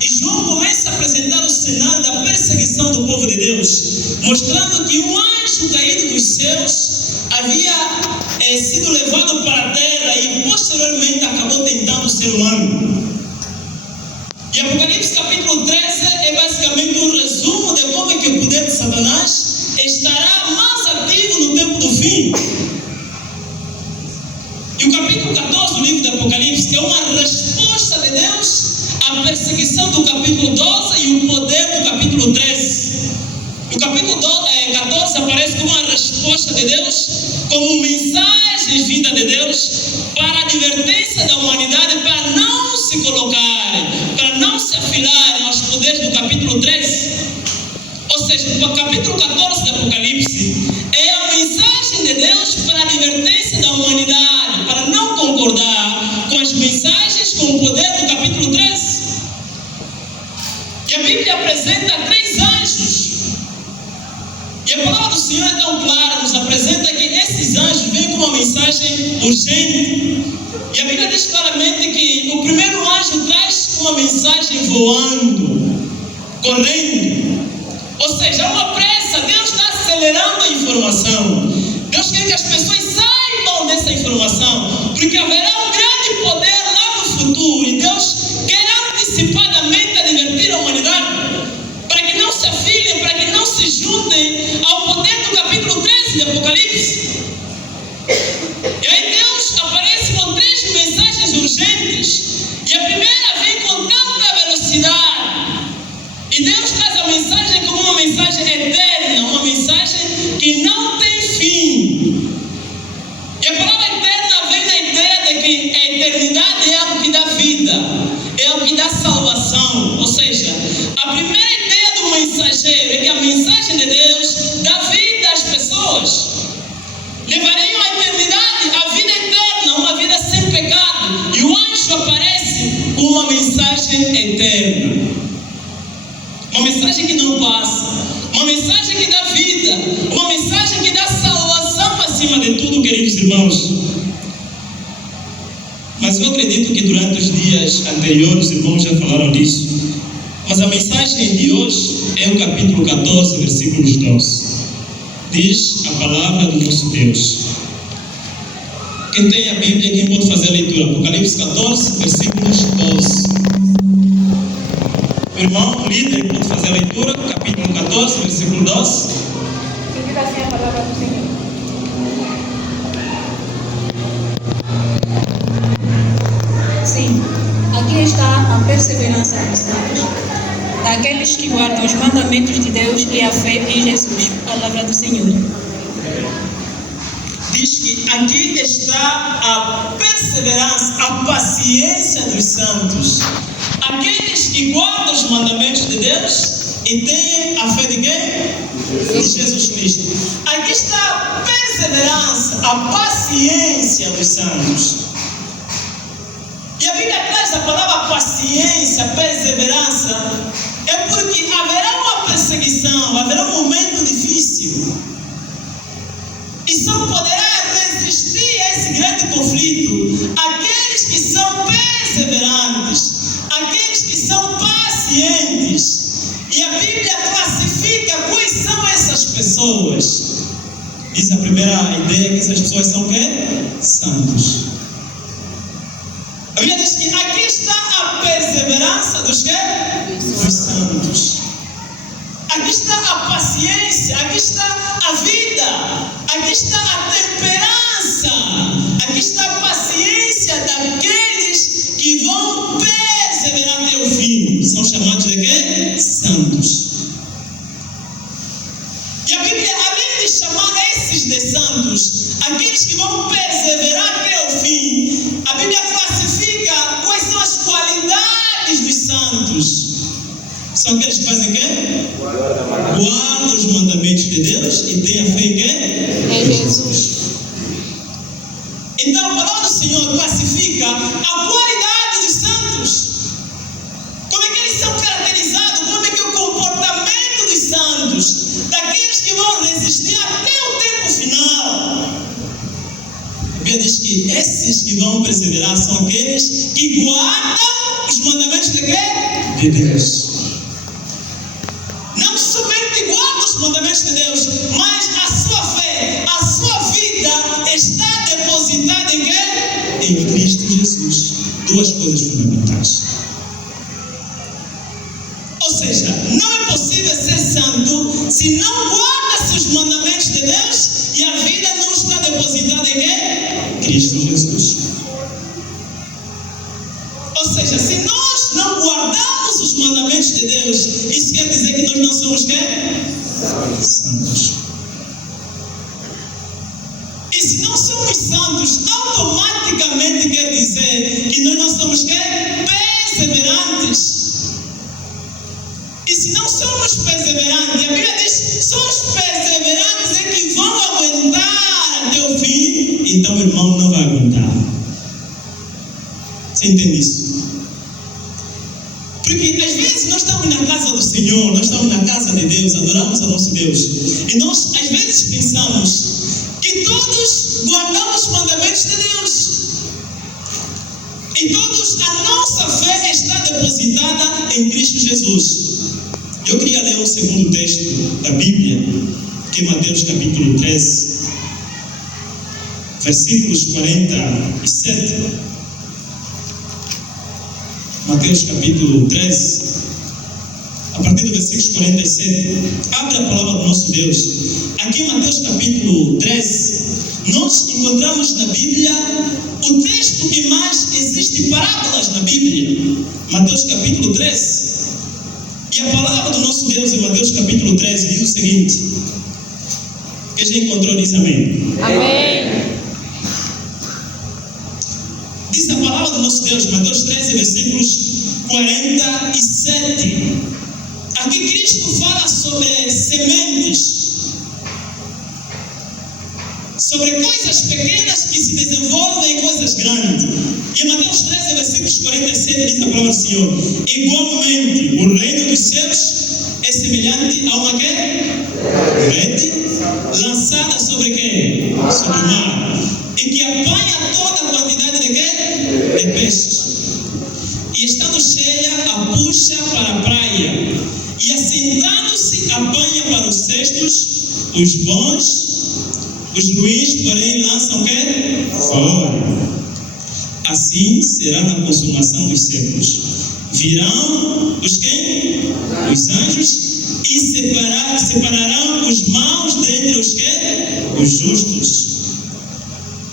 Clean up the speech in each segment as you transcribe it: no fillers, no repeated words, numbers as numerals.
E João começa a apresentar o cenário da perseguição do povo de Deus, mostrando que um anjo caído dos céus havia sido levado para a terra e posteriormente acabou tentando o ser humano. E Apocalipse capítulo 13 é basicamente um resumo de como é que o poder de Satanás estará mais ativo no tempo do fim. E o capítulo 14 do livro de Apocalipse é uma resposta de Deus à perseguição do capítulo 12 e o poder do capítulo 13. O capítulo 14 aparece como uma resposta de Deus, como mensagem vinda de Deus para a advertência da humanidade para não se colocarem, para não se afilarem aos poderes do capítulo 13. Ou seja, o capítulo 14 de Apocalipse é a mensagem de Deus para a advertência da humanidade, para não concordar com as mensagens, com o poder do capítulo 13. E a Bíblia apresenta 3 anjos. E a palavra do Senhor é tão clara, nos apresenta que esses anjos vêm com uma mensagem urgente. E a Bíblia diz claramente que o primeiro anjo traz uma mensagem voando, correndo. Ou seja, há uma pressa, Deus está acelerando a informação. Deus quer que as pessoas saibam dessa informação, porque haverá um grande poder lá no futuro, e Deus quer antecipadamente advertir a humanidade, para que não se afiliem, para que não se juntem ao poder do capítulo 13 de Apocalipse. E aí Deus aparece com 3 mensagens urgentes, e a primeira vem com tanta velocidade, e Deus traz a mensagem como uma mensagem eterna, uma mensagem que não tem fim. E a palavra eterna vem da ideia de que a eternidade é algo que dá vida, é algo que dá salvação. Ou seja, a primeira ideia do mensageiro é que a mensagem de Deus dá vida às pessoas. Levariam à eternidade, a vida eterna, uma vida sem pecado. E o anjo aparece com uma mensagem eterna. Uma mensagem que não passa, uma mensagem que dá vida, uma mensagem que dá salvação acima de tudo, queridos irmãos. Mas eu acredito que durante os dias anteriores os irmãos já falaram disso. Mas a mensagem de hoje é o capítulo 14, versículos 12. Diz a palavra do nosso Deus. Quem tem a Bíblia, quem pode fazer a leitura? Apocalipse 14, versículos 12. Irmão, líder, pode fazer a leitura, capítulo 14, versículo 12. Que diz assim a palavra do Senhor. Sim, aqui está a perseverança dos santos, daqueles que guardam os mandamentos de Deus e a fé em Jesus. Palavra do Senhor. Diz que aqui está a perseverança, a paciência dos santos. Aqueles que guardam os mandamentos de Deus e têm a fé de quem? De Jesus Cristo. Aqui está a perseverança, a paciência dos santos. E a Bíblia traz a palavra paciência, perseverança, é porque haverá uma perseguição, haverá um momento difícil. E só poderá resistir a esse grande conflito aqueles que são perseverantes, aqueles que são pacientes. E a Bíblia classifica quais são essas pessoas. Diz a primeira ideia que essas pessoas são quem? Santos. A Bíblia diz que aqui está a perseverança dos quê? Dos santos. Aqui está a paciência, aqui está a vida, aqui está a temperança, aqui está a paciência daqueles que vão perseverar até o fim. São chamados de quê? Santos. E a Bíblia, além de chamar esses de santos, aqueles que vão perseverar até o fim, a Bíblia classifica quais são as qualidades dos santos. São aqueles que fazem quê? Guardam os mandamentos de Deus e têm a fé em quê? Em Jesus. Então a palavra do Senhor classifica a qualidade dos santos. Como é que eles são caracterizados? Como é que é o comportamento dos santos? Daqueles que vão resistir até o tempo final. A Bíblia diz que esses que vão perseverar são aqueles que guardam os mandamentos de quê? de Deus. Não somente guarda os mandamentos de Deus, mas a sua fé, a sua vida está depositada em quê? Em Cristo Jesus. Duas coisas fundamentais. Ou seja, não é possível ser santo se não guarda-se os mandamentos de Deus e a vida não está depositada em quê? Cristo Jesus. Ou seja, se nós não guardamos os mandamentos de Deus, isso quer dizer que nós não somos quê? Santos. E se não somos santos, automaticamente quer dizer que nós não somos quê? Perseverantes. E se não somos perseverantes, a Bíblia diz, só os perseverantes é que vão aguentar até o fim, então o irmão não vai aguentar. Você entende isso? Porque às vezes nós estamos na casa do Senhor, nós estamos na casa de Deus, adoramos ao nosso Deus. E nós às vezes pensamos que todos guardamos os mandamentos de Deus. E todos, a nossa fé está depositada em Cristo Jesus. Eu queria ler um segundo texto da Bíblia, que é Mateus capítulo 13, versículos 47. Mateus capítulo 13, a partir do versículo 47, abre a palavra do nosso Deus. Aqui em Mateus capítulo 13, nós encontramos na Bíblia o texto que mais existe parábolas na Bíblia. Mateus capítulo 13. E a palavra do nosso Deus em Mateus capítulo 13 diz o seguinte. Quem já encontrou diz amém. Amém. Diz a palavra do nosso Deus, Mateus 13, versículos 47. Aqui Cristo fala sobre sementes, sobre coisas pequenas que se desenvolvem em coisas grandes. E em Mateus 13, versículos 47, diz a palavra do Senhor: igualmente, o reino dos céus é semelhante a uma rede lançada sobre quem? Sobre o mar, e que apanha toda a quantidade de quê? De peixes. E estando cheia, a puxa para a praia, e assentando-se, apanha para os cestos os bons, os ruins, porém, lançam o quê? Fora. Assim será na consumação dos séculos. Virão os quem? Os anjos, e separarão os maus dentre os quê? Os justos.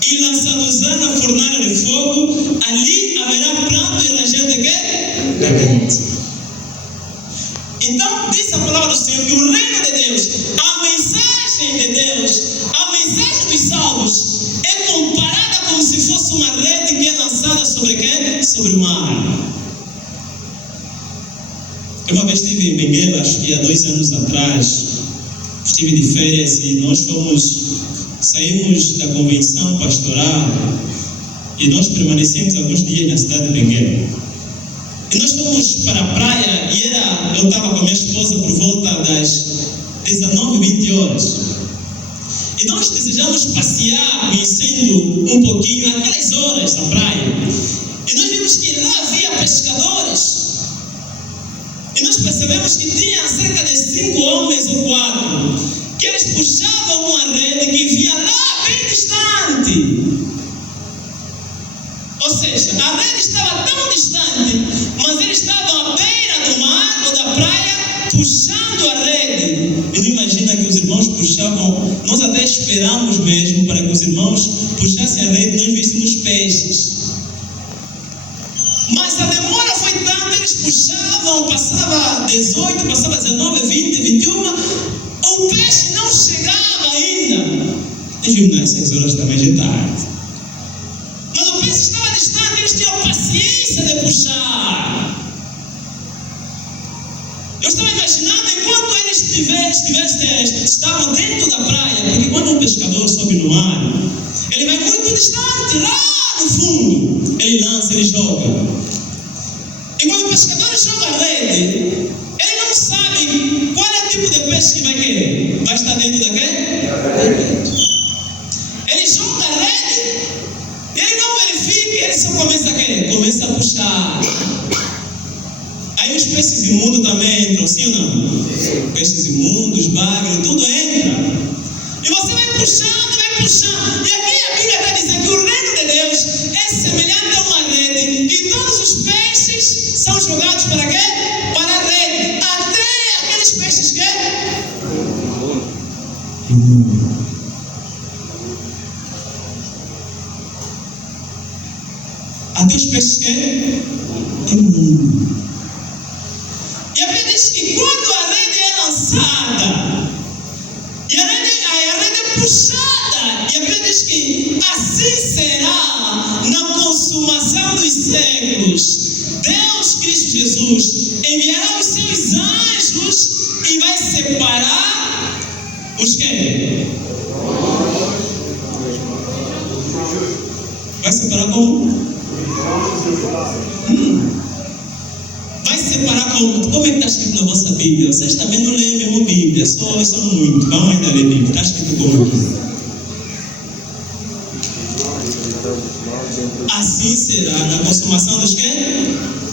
E lançando-os na fornalha de fogo, ali haverá pranto e ranger de quê? De dente. Então, diz a palavra do Senhor que o reino de Deus, a mensagem de Deus, a mensagem dos salvos, é comparada como se fosse uma rede que é lançada sobre quê? Sobre o mar. Eu uma vez estive em Benguela, acho que há 2 anos atrás, estive de férias e nós saímos da convenção pastoral e nós permanecemos alguns dias na cidade de Benguela. E nós fomos para a praia e eu estava com a minha esposa por volta das 19, 20 horas. E nós desejamos passear, conhecendo um pouquinho aquelas horas da praia. E nós vimos que lá havia pescadores. E nós percebemos que tinha cerca de 5 homens ou 4, que eles puxavam uma rede que vinha lá bem distante. Ou seja, a rede estava tão distante, mas eles estavam à beira do mar ou da praia, puxando a rede. E não imagina que os irmãos puxavam, nós até esperamos mesmo para que os irmãos puxassem a rede e nós víssemos peixes. Mas a demora foi tanta, eles puxavam, passava 18, passava 19, 20, 21, o peixe não chegava ainda. E viu, nessas horas também de tarde. Mas o peixe estava distante, eles tinham paciência de puxar. Eu estava imaginando, enquanto eles estavam dentro da praia, porque quando um pescador sobe no mar, ele vai muito distante, lá no fundo, ele lança, ele joga. E quando o pescador joga a rede, ele não sabe qual é o tipo de peixe que vai querer. Vai estar dentro da quê? Ele joga a rede, ele não verifica, ele só começa a querer, começa a puxar. Aí os peixes imundos também entram, sim ou não? Peixes imundos, bagre, tudo entra. E você vai puxando, vai puxando. E aqui a Bíblia está dizendo que o reino de Deus é semelhante a uma rede. E todos os peixes são jogados para quê? Para a rede. Até aqueles peixes que? Até os peixes que? Imundo. E a Bíblia diz que quando a rede é lançada, e a rede é puxada, e a Bíblia diz que assim será na consumação dos séculos. Deus, Cristo Jesus, enviará os seus anjos e vai separar os quê? Vai separar como? Vai separar como? Como é que está escrito na vossa Bíblia? Vocês também não leem mesmo Bíblia, só muito. Vamos ainda ler Bíblia. Está escrito como aqui? Assim será na consumação dos quê?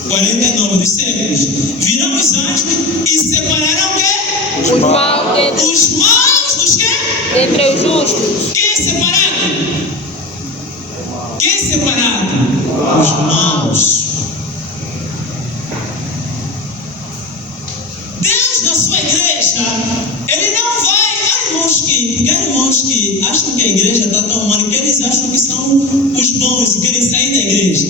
49 dos séculos. Virão os anjos e separarão o quê? Os maus Os maus dos quê? dentre os justos. Quem é separado? Quem é separado? Os maus. Deus na sua igreja, Ele não vai. Porque há irmãos que acham que a igreja está tão mal, que eles acham que são os bons e querem sair da igreja.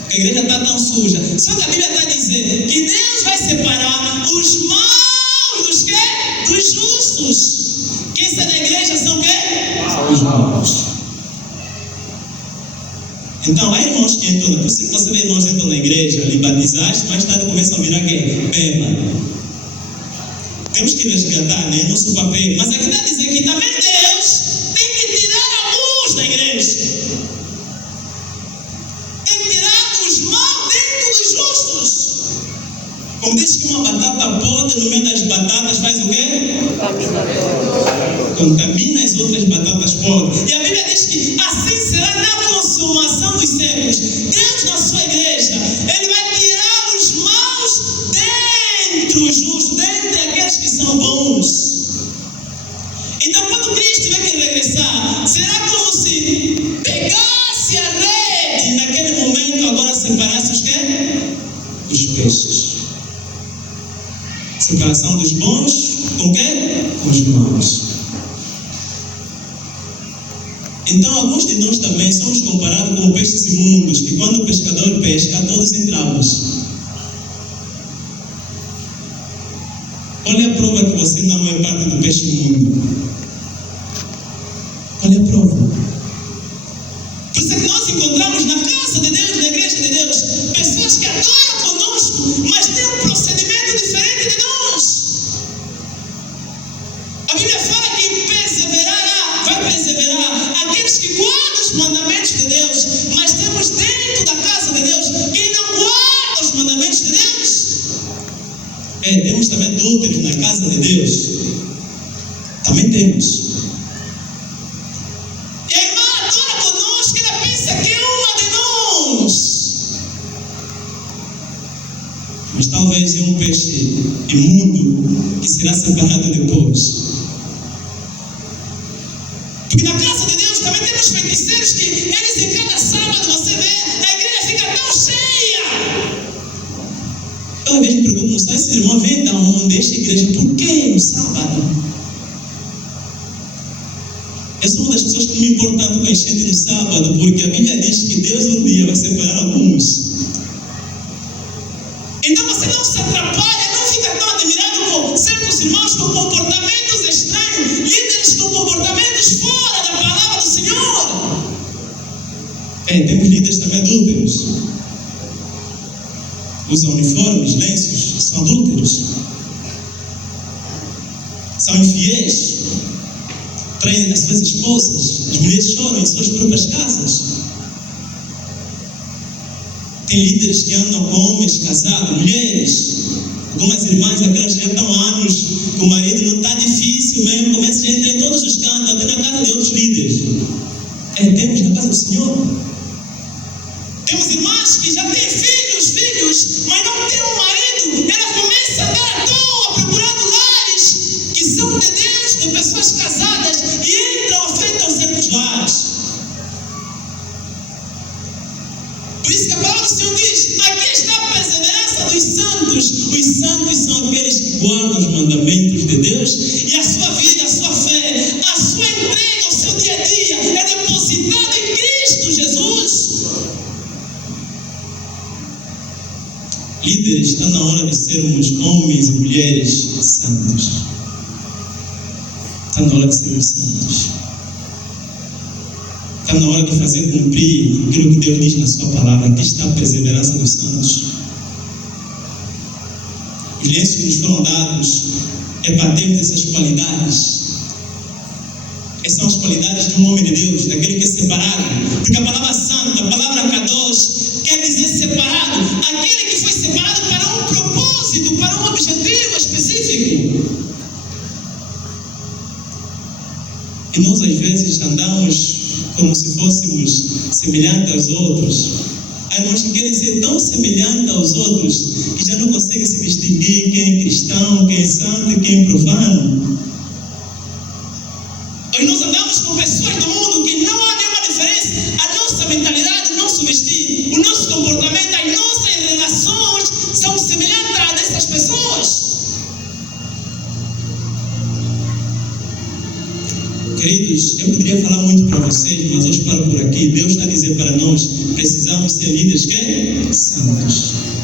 Porque a igreja está tão suja. Só que a Bíblia está dizendo que Deus vai separar os maus dos quê? Dos justos. Quem sai da igreja são o quê? Os maus. Então, há irmãos que entram, por isso que você vê irmãos que entram na igreja, ali batizados, mais tarde começam a virar quê? Beba. Temos que resgatar, né, nosso papel. Mas aqui está dizendo que também Deus tem que tirar alguns da igreja. Tem que tirar os maus dentro dos justos. Como diz que uma batata podre no meio das batatas faz o quê? Contamina as outras batatas podres. E a Bíblia diz que assim será na consumação dos séculos. Deus na sua igreja, Ele vai tirar os maus dentre os justos, dentre aqueles que são bons. Então quando Cristo tiver que regressar, será como se pegasse a rede e naquele momento agora separasse os quê? Os peixes. Separação dos bons com quê? Com os maus. Então alguns de nós também somos comparados com peixes imundos, que quando o pescador pesca, todos entramos. Olha a prova que você não é parte do peixe imundo. Olha a prova. Por isso é que nós encontramos na casa de Deus, na igreja de Deus, pessoas que adoram conosco, mas têm um procedimento diferente de nós. A Bíblia fala que vai perseverar aqueles que guardam os mandamentos de Deus, mas temos dentro da casa de Deus quem não guarda os mandamentos de Deus. Temos também adúlteros na casa de Deus. Também temos. E a irmã adora conosco, ela pensa que é uma de nós. Mas talvez é um peixe imundo que será separado depois. Porque na casa de Deus também temos feiticeiros que eles em cada sábado, você vê, a igreja fica tão cheia. Eu às vezes me pergunto, não sabe se esse irmão vem da onde? Esta igreja, por que no sábado? Eu sou uma das pessoas que não me importa tanto com a enchente no sábado, porque a Bíblia diz que Deus um dia vai separar alguns. Então você não se atrapalha, não fica tão admirado com certos irmãos com comportamentos estranhos, líderes com comportamentos fora da palavra do Senhor. Temos líderes também adúlteros. Usam uniformes, lenços, são adúlteros. São infiéis. Traem as suas esposas. As mulheres choram em suas próprias casas. Tem líderes que andam com homens casados, mulheres. Algumas irmãs, aquelas que já estão há anos com o marido, não está difícil mesmo, começa a entrar em todos os cantos, até na casa de outros líderes. Temos na casa do Senhor. Temos irmãs que já têm filhos, mas não têm um marido santos são aqueles que guardam os mandamentos de Deus e a sua vida, a sua fé, a sua entrega, o seu dia a dia é depositada em Cristo Jesus. Líderes, está na hora de sermos homens e mulheres santos. Está na hora de sermos santos. Está na hora de fazer cumprir aquilo que Deus diz na sua palavra. Aqui está a perseverança dos santos. Os lenços que nos foram dados é para termos essas qualidades. Essas são as qualidades de um homem de Deus, daquele que é separado. Porque a palavra santa, a palavra kadosh, quer dizer separado. Aquele que foi separado para um propósito, para um objetivo específico. E nós às vezes andamos como se fôssemos semelhantes aos outros. Há irmãos que querem ser tão semelhantes aos outros que já não conseguem se distinguir quem é cristão, quem é santo e quem é profano. E nós andamos com pessoas do mundo que não há nenhuma diferença. A nossa mentalidade, o nosso vestir, o nosso comportamento, as nossas relações são semelhantes a dessas pessoas. Queridos, eu poderia falar muito para vocês, mas hoje paro por aqui. Deus está dizendo para nós, precisamos ser líderes que? Santos.